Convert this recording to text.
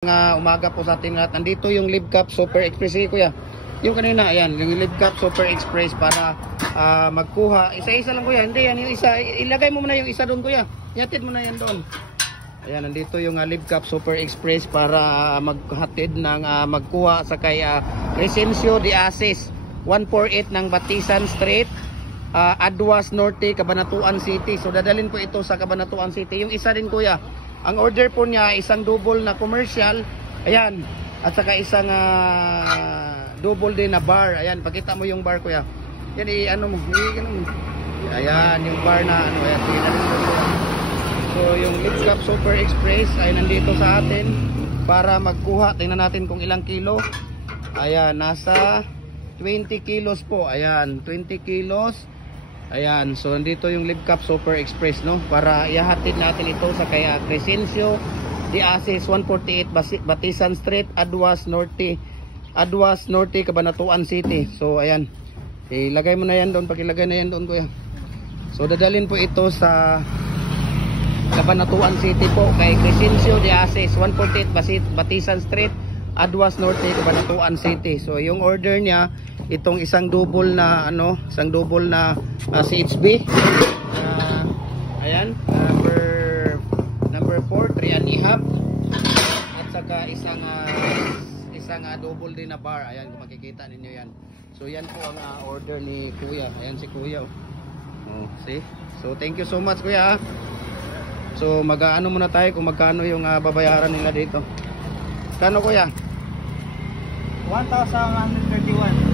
Umaga po sa ating lahat. Nandito yung Libcap Super Express. Sige kuya, yung kanina, ayan, yung Libcap Super Express para magkuha. Isa-isa lang kuya, hindi yan yung isa. Ilagay mo muna yung isa doon kuya. Ihatid mo na yan doon. Ayan, nandito yung Libcap Super Express para maghatid ng magkuha sa kay Crescencio de Asis 148 ng Batisan Street, Aduas Norte, Cabanatuan City. So dadalhin po ito sa Cabanatuan City. Yung isa din kuya, ang order po niya isang double na commercial, ayan, at saka isang double din na bar. Ayan, pakita mo yung bar kuya. Yan ano mo, ayan yung bar na ano, ayan, sige na rin. So yung Libcap Super Express ay nandito sa atin para magkuha. Tingnan natin kung ilang kilo. Ayan, nasa 20 kilos po. Ayan, 20 kilos. Ayan, so nandito yung Libcap Super Express, no, para ihahatid natin ito sa kaya Crescencio de Asis 148 Batisan Street, Aduas Norte, Cabanatuan City. So ayan, ilagay mo na yan doon, pakilagay na yan doon kuya. So dadalhin po ito sa Cabanatuan City po kay Crescencio de Asis 148 Batisan Street, Aduas Norte, Cabanatuan City. So yung order niya itong isang double na ano, isang double na CHB. Ayan, number 4, 3.5. At saka isang double din na bar. Ayan, kung makikita ninyo yan. So yan po ang order ni Kuya. Ayan si Kuya. Oh, see? So thank you so much Kuya. So mag-aano muna tayo kung magkano yung babayaran nila dito. Kano Kuya? 1,131.